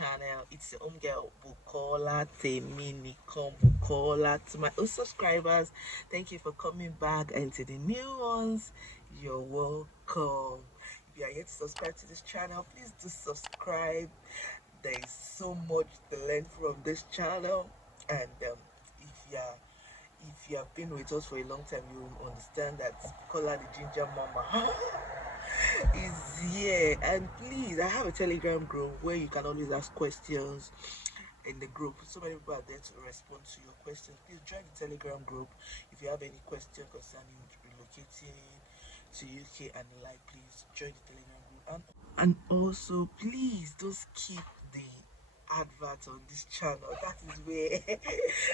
channel. It's your own girl Bukola. To my old subscribers, thank you for coming back, and to the new ones, you're welcome. If you are yet to subscribe to this channel, please do subscribe. There is so much to learn from this channel, and if you have been with us for a long time, you will understand that Bukola the Ginger Mama is here. And please, I have a Telegram group where you can always ask questions in the group. So many people are there to respond to your questions. Please join the Telegram group if you have any question concerning relocating to UK and the like. Please join the Telegram group, and also please don't skip the advert on this channel.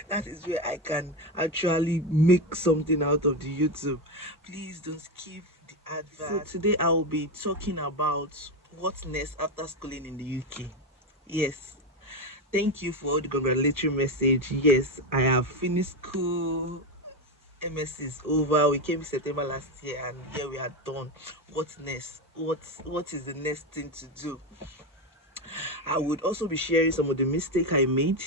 That is where I can actually make something out of the YouTube. Please don't skip the advert. So today I will be talking about what's next after schooling in the UK. Yes, thank you for the congratulatory message. Yes, I have finished school. MS is over. We came in September last year, and here we are done. What's next? What is the next thing to do? I would also be sharing some of the mistakes I made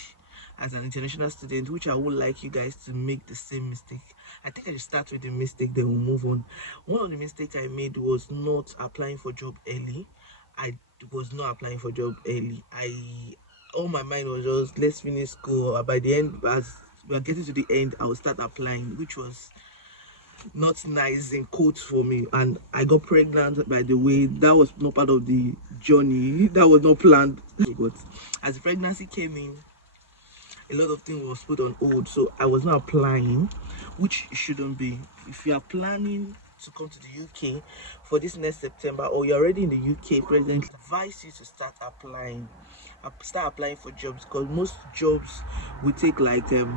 as an international student, which I would like you guys to make the same mistake. I think I should start with the mistake, then we'll move on. One of the mistakes I made was not applying for job early. I was not applying for job early. All my mind was just, let's finish school. By the end, as we are getting to the end, I will start applying, which was not nice in quotes for me. And I got pregnant, by the way. That was not part of the journey, that was not planned. But as the pregnancy came in, a lot of things was put on hold, so I was not applying, which shouldn't be. If you are planning to come to the UK for this next September, or you're already in the UK presently, I advise you to start applying for jobs, because most jobs will take like 4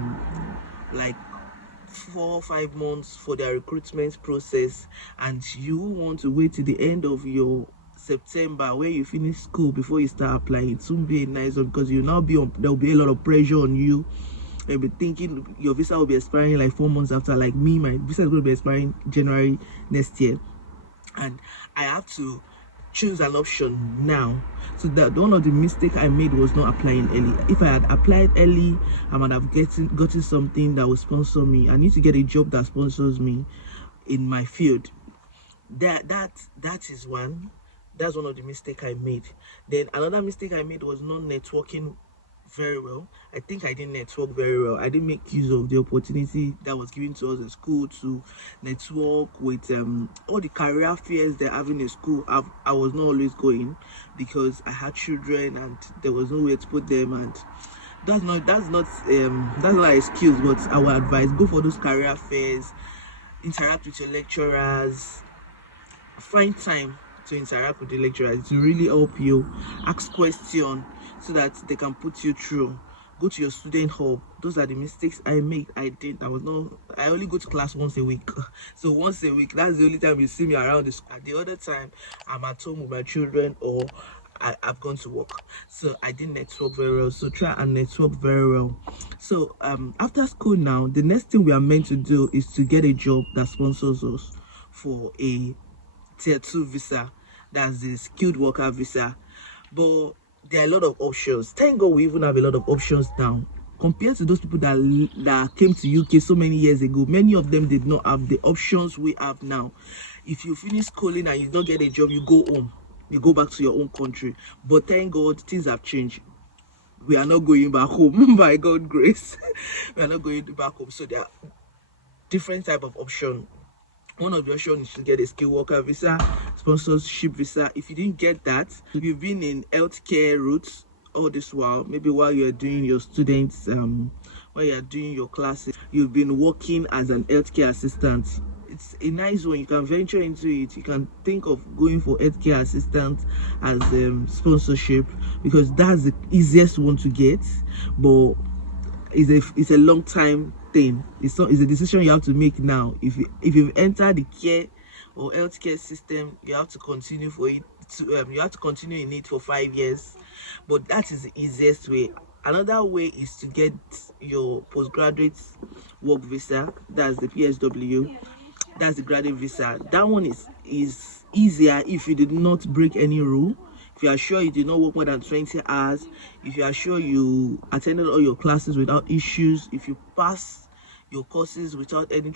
or 5 months for their recruitment process, and you want to wait till the end of your September where you finish school before you start applying. It won't be a nice one, because you'll now be on, there'll be a lot of pressure on you. You'll be thinking your visa will be expiring like 4 months after. Like me, my visa is going to be expiring January next year, and I have to choose an option now. So that one of the mistakes I made was not applying early. If I had applied early, I might have gotten something that will sponsor me. I need to get a job that sponsors me in my field. That is one. That's one of the mistakes I made. Then another mistake I made was not networking very well. I think I didn't network very well. I didn't make use of the opportunity that was given to us in school to network with all the career fairs they're having in school. I was not always going because I had children and there was nowhere to put them, and that's not an excuse, but I would advise, go for those career fairs, interact with your lecturers, find time to interact with the lecturers to really help you, ask questions so that they can put you through. Go to your student hub. Those are the mistakes I made. I only go to class once a week. So once a week, that's the only time you see me around the school. The other time I'm at home with my children, or I've gone to work. So I didn't network very well. So try and network very well. So after school now, the next thing we are meant to do is to get a job that sponsors us for a tier 2 visa. That's the skilled worker visa. But there are a lot of options. Thank God we even have a lot of options now compared to those people that came to UK so many years ago. Many of them did not have the options we have now. If you finish schooling and you don't get a job, you go home, you go back to your own country. But thank God things have changed. We are not going back home by God's grace. We are not going back home. So there are different type of options. One of the options is to get a skilled worker visa, sponsorship visa. If you didn't get that, if you've been in healthcare routes all this while, maybe while you're doing your students, while you're doing your classes, you've been working as an healthcare assistant. It's a nice one. You can venture into it. You can think of going for healthcare assistant as sponsorship, because that's the easiest one to get, but it's a long time thing. It's a decision you have to make now. If you've entered the care or healthcare system, you have to continue for it. You have to continue in it for 5 years, but that is the easiest way. Another way is to get your postgraduate work visa. That's the PSW. That's the graduate visa. That one is easier if you did not break any rule. if you are sure you did not work more than 20 hours, if you are sure you attended all your classes without issues, if you pass your courses without any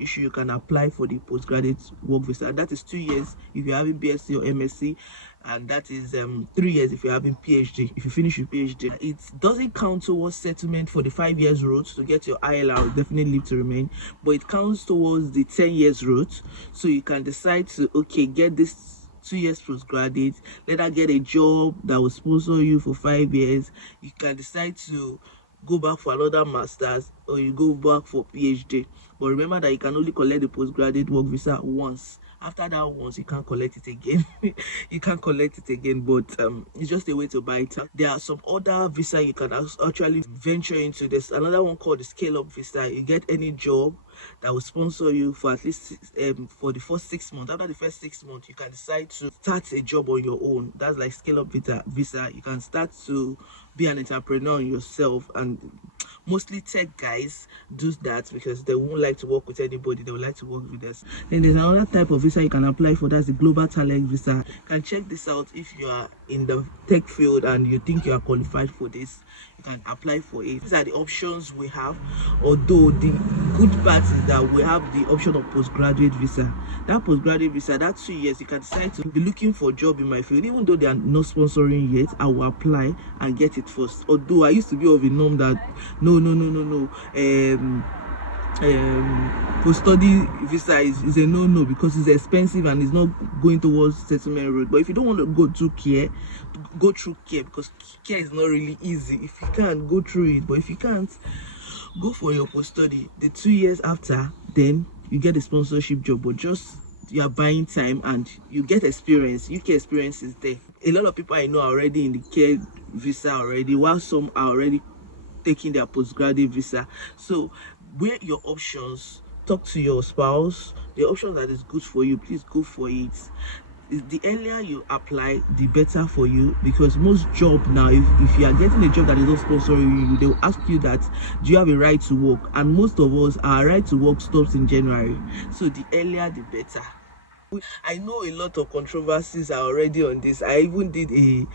issue, you can apply for the postgraduate work visa. That is 2 years if you're having BSc or MSc, and that is 3 years if you're having PhD. If you finish your PhD, it doesn't count towards settlement for the 5 years route to get your ILR, definitely leave to remain, but it counts towards the 10 years route. So you can decide to, okay, get this 2 years postgraduate, let her get a job that will sponsor you for 5 years. You can decide to go back for another master's, or you go back for PhD. But remember that you can only collect the postgraduate work visa once. After that once, you can't collect it again. You can't collect it again, but it's just a way to buy it. There are some other visa you can actually venture into. There's another one called the scale-up visa. You get any job that will sponsor you for at least for the first 6 months. After the first 6 months, you can decide to start a job on your own. That's like scale-up visa. You can start to be an entrepreneur yourself, and mostly tech guys do that because they won't like to work with anybody. They would like to work with us. Then there's another type of visa you can apply for. That's the global talent visa. You can check this out if you are in the tech field and you think you are qualified for this. You can apply for it. These are the options we have, although the good part is that we have the option of postgraduate visa. That postgraduate visa, that 2 years, you can decide to be looking for a job in my field. Even though they are not sponsoring yet, I will apply and get it first. Although I used to be of a norm that no, post-study visa is a no because it's expensive and it's not going towards settlement road. But if you don't want to go through care, because care is not really easy. If you can't, go through it. But if you can't, go for your post-study. The 2 years after, then you get a sponsorship job, but just you are buying time and you get experience. UK experience is there. A lot of people I know are already in the care visa already, while some are already taking their postgraduate visa. So weigh your options, talk to your spouse. The option that is good for you, please go for it. The earlier you apply, the better for you, because most job now, if you are getting a job that is not sponsoring you, they will ask you that, do you have a right to work? And most of us, our right to work stops in January. So the earlier the better. I know a lot of controversies are already on this. I even did a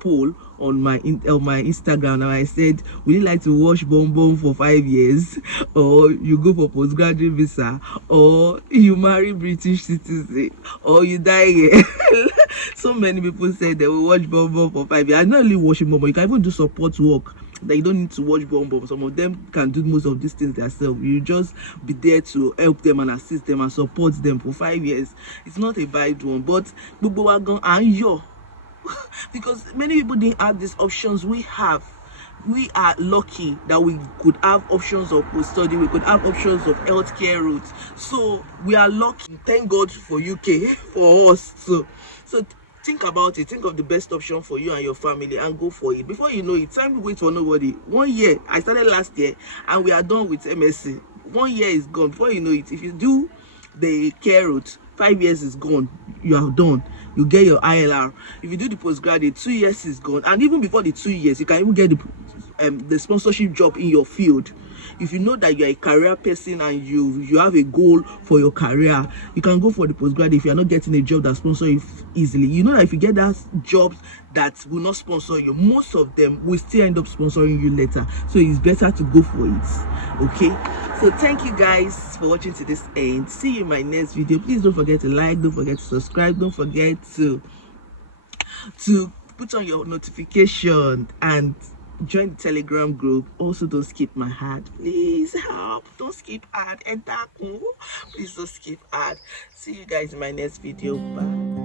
poll on my Instagram, and I said, would you like to watch Bomb for 5 years, or you go for postgraduate visa, or you marry British citizen, or you die here? So many people said they will watch Bomb for 5 years. I'm not only watching Bomb, you can even do support work that you don't need to watch Bomb. Some of them can do most of these things themselves. You just be there to help them and assist them and support them for 5 years. It's not a bad one, but because many people didn't have these options. We are lucky that we could have options of post-study, we could have options of healthcare routes. So we are lucky. Thank God for UK for us. So think about it. Think of the best option for you and your family and go for it. Before you know it, time will wait for nobody. 1 year, I started last year and we are done with MSc. 1 year is gone. Before you know it, if you do the care route, 5 years is gone. You are done. You get your ILR. If you do the postgraduate, 2 years is gone. And even before the 2 years, you can even get the sponsorship job in your field. If you know that you're a career person and you have a goal for your career, you can go for the postgraduate. If you're not getting a job that sponsors you easily, you know that if you get that jobs that will not sponsor you, most of them will still end up sponsoring you later. So it's better to go for it. Okay, so thank you guys for watching to this end. See you in my next video. Please don't forget to like, don't forget to subscribe, don't forget to put on your notification and join the Telegram group. Also, don't skip my ad. Please help. Don't skip ad. And please don't skip ad. See you guys in my next video. Bye.